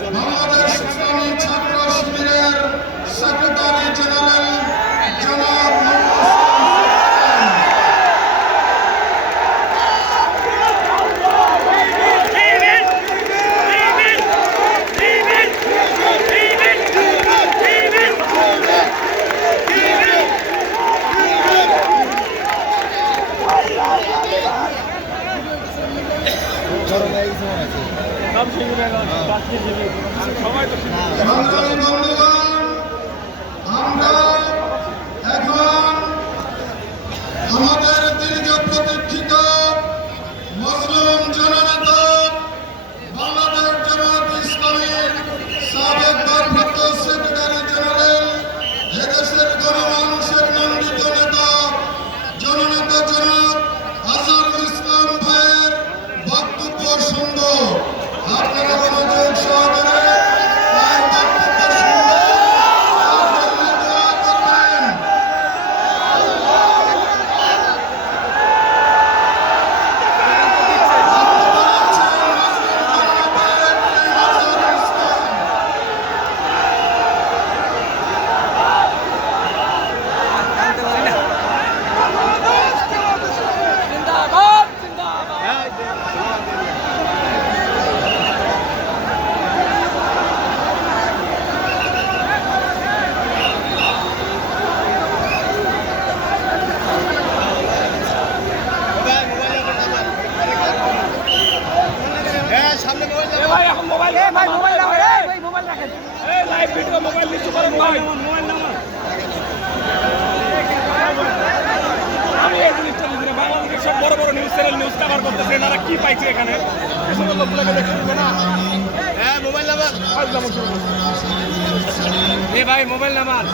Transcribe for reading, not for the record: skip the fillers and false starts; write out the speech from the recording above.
বাংলাদেশ ইসলামী ছাত্র শিবিরের secretary general জনাব সংগ্রামী বন্ধুগণ, আমরা এখন আমাদের দীর্ঘ প্রতীক্ষিত মুসলিম জননেতা বাংলাদেশ জামায়াত ইসলামীর সাবেক ভারপ্রাপ্ত সেক্রেটারি জেনারেল, এদেশের গণমানুষের নন্দিত নেতা জননেতা জনাব আজহারুল ইসলাম ভাইয়ের বক্তব্য শুনব। আপনারা মনোযোগ সহকারে তার বক্তব্য শুনবেন, তার জন্য দোয়া করবেন। বক্তব্য রাখছেন মুসলিম জননেতা আজহারুল ইসলাম। বড় বড় নিউজ চ্যানেল নিউজ কভার করতেছে, এনারা কি পাইছে এখানে? মোবাইল নাম্বার ভাই, মোবাইল নাম্বার